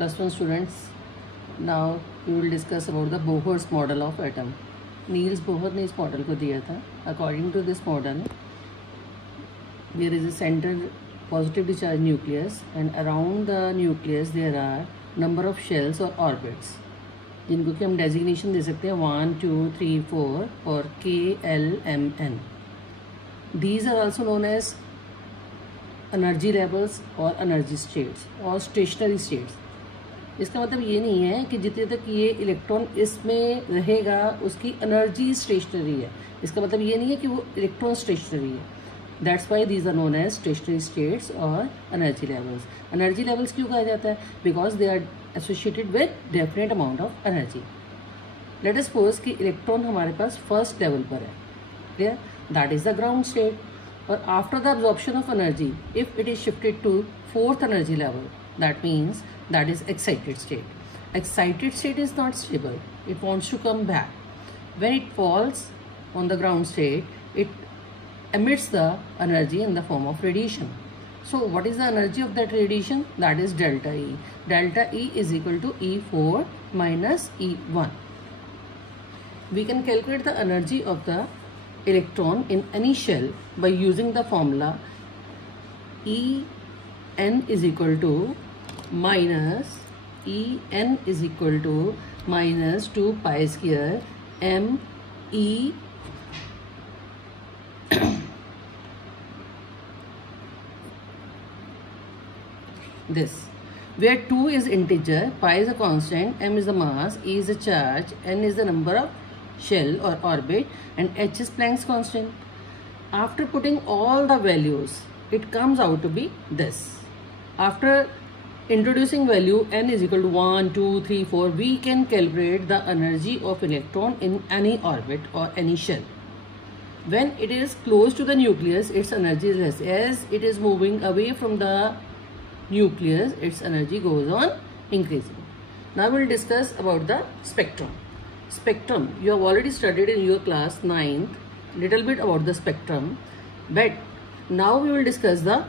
+1 students, now we will discuss about the Bohr's model of atom. Niels Bohr ने इस model को दिया था. According to this model, there is a central positively charged nucleus, and around the nucleus there are number of shells or orbits, जिनको कि हम designation दे सकते हैं 1, 2, 3, 4 और K, L, M, N. These are also known as energy levels और energy states और stationery states. इसका मतलब ये नहीं है कि जितने तक ये इलेक्ट्रॉन इसमें रहेगा उसकी एनर्जी स्टेशनरी है. इसका मतलब ये नहीं है कि वो इलेक्ट्रॉन स्टेशनरी है. That's why these are known as stationary states और एनर्जी लेवल्स. एनर्जी लेवल्स क्यों कहा जाता है? Because they are associated with definite amount of energy. Let us suppose कि इलेक्ट्रॉन हमारे पास फर्स्ट लेवल पर है. Clear? That is the ground state. Or after the absorption of energy, if it is shifted to 4th energy level, that means that is excited state. Excited state is not stable. It wants to come back. When it falls on the ground state, it emits the energy in the form of radiation. So what is the energy of that radiation? That is delta E. Delta E is equal to E4 minus E1. We can calculate the energy of the electron in any shell by using the formula En is equal to minus En is equal to minus 2 pi square m E this, where 2 is integer, pi is a constant, m is the mass, E is the charge, N is the number of shell or orbit, and H is Planck's constant. After putting all the values, it comes out to be this. After introducing value n is equal to 1, 2, 3, 4, we can calculate the energy of electron in any orbit or any shell. When it is close to the nucleus, its energy is less. As it is moving away from the nucleus, its energy goes on increasing. Now we will discuss about the spectrum. Spectrum, you have already studied in your class 9th little bit about the spectrum, but now we will discuss the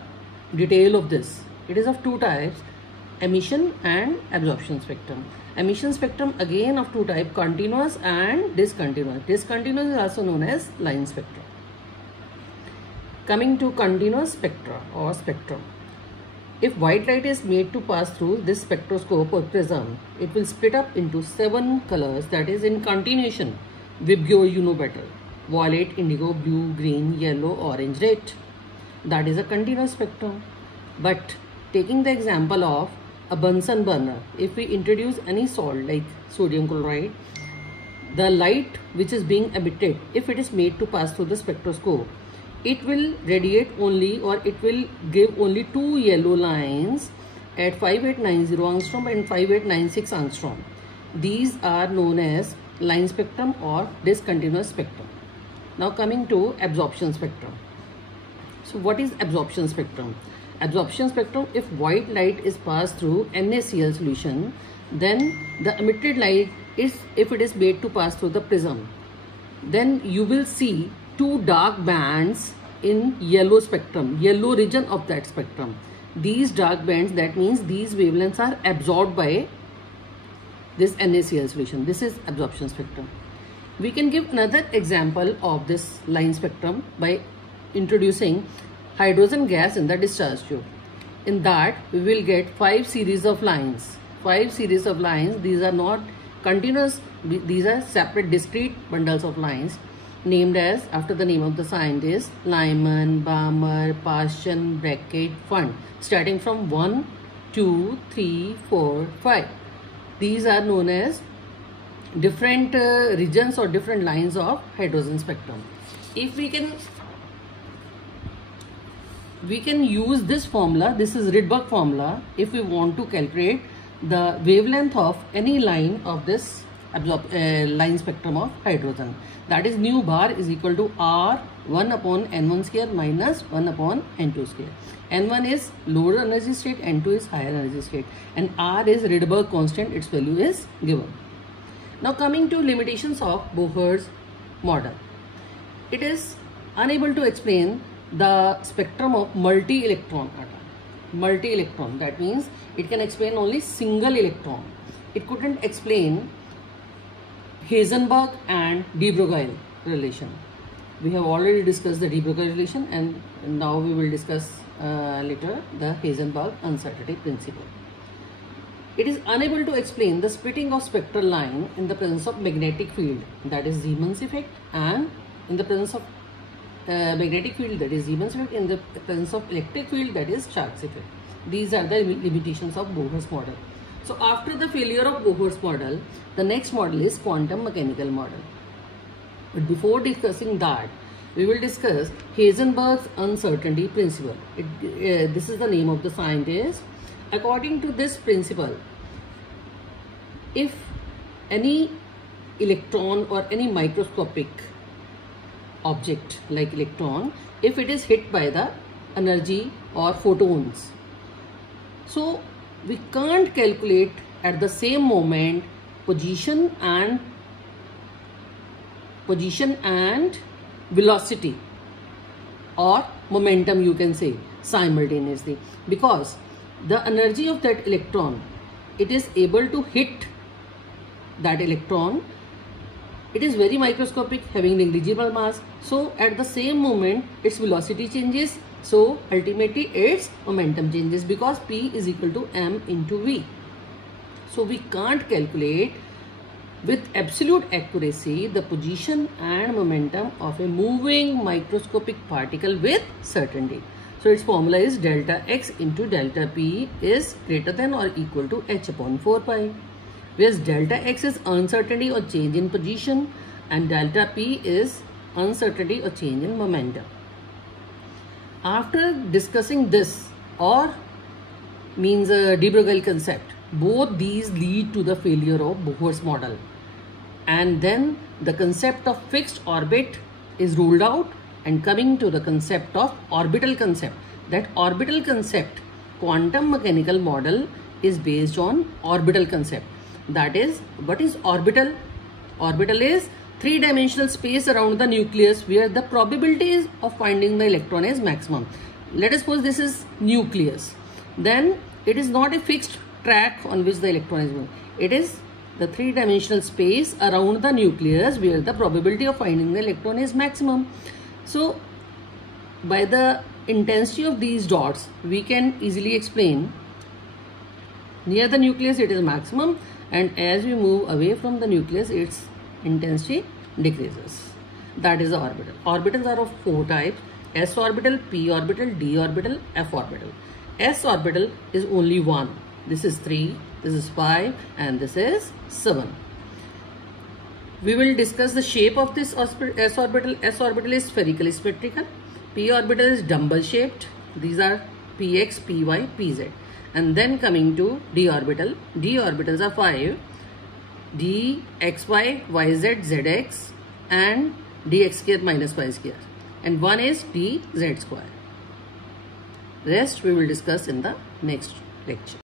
detail of this. It is of two types, emission and absorption spectrum. Emission spectrum again of two types, continuous and discontinuous. Discontinuous is also known as line spectrum. Coming to continuous spectra or spectrum. If white light is made to pass through this spectroscope or prism, it will split up into 7 colors, that is in continuation. Vibgyor, you know better. Violet, indigo, blue, green, yellow, orange, red. That is a continuous spectrum. But taking the example of a Bunsen burner, if we introduce any salt like sodium chloride, the light which is being emitted, if it is made to pass through the spectroscope, it will radiate only, or it will give only 2 yellow lines at 5890 angstrom and 5896 angstrom. These are known as line spectrum or discontinuous spectrum. Now coming to absorption spectrum. So what is absorption spectrum? Absorption spectrum, if white light is passed through NaCl solution, then the emitted light is, if it is made to pass through the prism, then you will see 2 dark bands in yellow spectrum, yellow region of that spectrum. These dark bands, that means these wavelengths are absorbed by this NaCl solution. This is absorption spectrum. We can give another example of this line spectrum by introducing hydrogen gas in the discharge tube. In that we will get 5 series of lines. 5 series of lines. These are not continuous, these are separate discrete bundles of lines, named as after the name of the scientist, Lyman, Balmer, Paschen, Brackett, Pfund, starting from 1, 2, 3, 4, 5. These are known as different regions or different lines of hydrogen spectrum. If we can use this formula, this is Rydberg formula, if we want to calculate the wavelength of any line of this line spectrum of hydrogen. That is nu bar is equal to R 1 upon N1 square minus 1 upon N2 square. N1 is lower energy state, N2 is higher energy state, and R is Rydberg constant, its value is given. Now coming to limitations of Bohr's model. It is unable to explain the spectrum of multi-electron atom. multi-electron. That means it can explain only single electron. It couldn't explain Heisenberg and de Broglie relation. We have already discussed the de Broglie relation, and now we will discuss later the Heisenberg uncertainty principle. It is unable to explain the splitting of spectral line in the presence of magnetic field, that is Siemens effect, and in the presence of magnetic field, that is Siemens effect, in the presence of electric field, that is Sharp's effect. These are the limitations of Bohr's model. So after the failure of Bohr's model, the next model is quantum mechanical model. But before discussing that, we will discuss Heisenberg's uncertainty principle. This is the name of the scientist. According to this principle, if any electron or any microscopic object like electron, if it is hit by the energy or photons, so we can't calculate at the same moment position and velocity or momentum, you can say, simultaneously, because the energy of that electron, it is able to hit that electron. It is very microscopic, having negligible mass. So at the same moment its velocity changes, so ultimately its momentum changes, because P is equal to m into V. So we can't calculate with absolute accuracy the position and momentum of a moving microscopic particle with certainty. So its formula is delta x into delta p is greater than or equal to h upon 4 pi. Whereas delta x is uncertainty or change in position, and delta p is uncertainty or change in momentum. After discussing this, or means a de Broglie concept, both these lead to the failure of Bohr's model. And then the concept of fixed orbit is ruled out, and coming to the concept of orbital concept. That orbital concept, quantum mechanical model, is based on orbital concept. That is, what is orbital? Orbital is three-dimensional space around the nucleus where the probability of finding the electron is maximum. Let us suppose this is nucleus. Then it is not a fixed track on which the electron is moving. It is the three-dimensional space around the nucleus where the probability of finding the electron is maximum. So by the intensity of these dots, we can easily explain near the nucleus it is maximum, and as we move away from the nucleus its intensity decreases. That is the orbital. Orbitals are of 4 types: s orbital, p orbital, d orbital, f orbital. S orbital is only one. This is 3, this is 5, and this is 7. We will discuss the shape of this s orbital. S orbital is spherically symmetrical. P orbital is dumbbell shaped. These are px, py, pz. And then coming to d orbital. D orbitals are 5. D, xy, yz, zx, and dx square minus y square. And one is dz square. Rest we will discuss in the next lecture.